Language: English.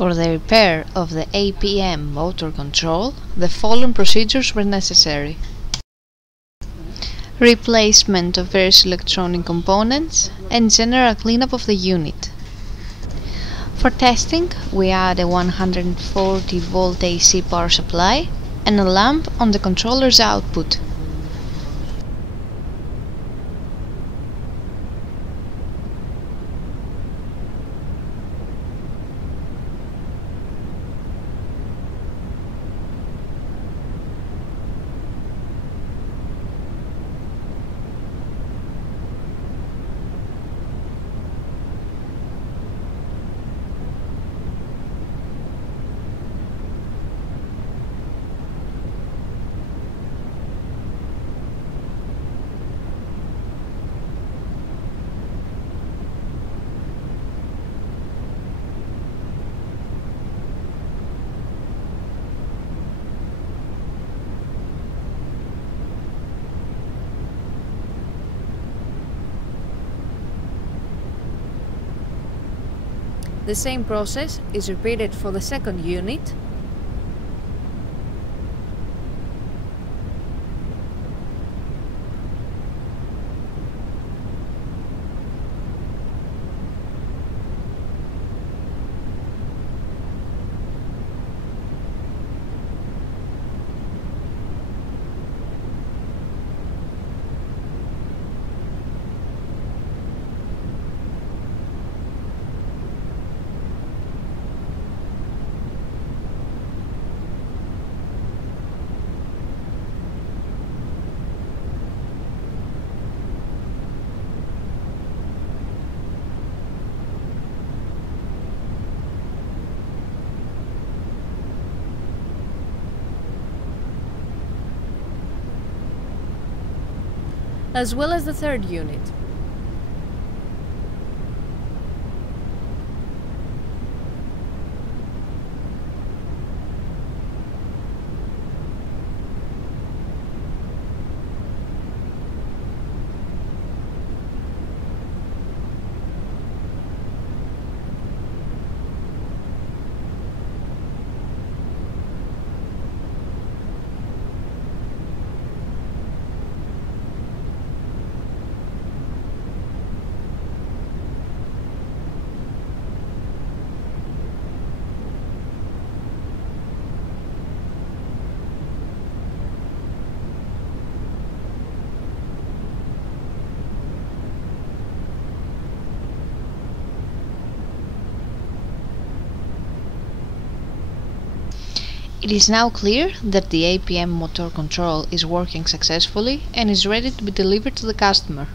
For the repair of the APM motor control, the following procedures were necessary. Replacement of various electronic components and general cleanup of the unit. For testing, we add a 140 volt AC power supply and a lamp on the controller's output. The same process is repeated for the second unit. As well as the third unit. It is now clear that the APM motor control is working successfully and is ready to be delivered to the customer.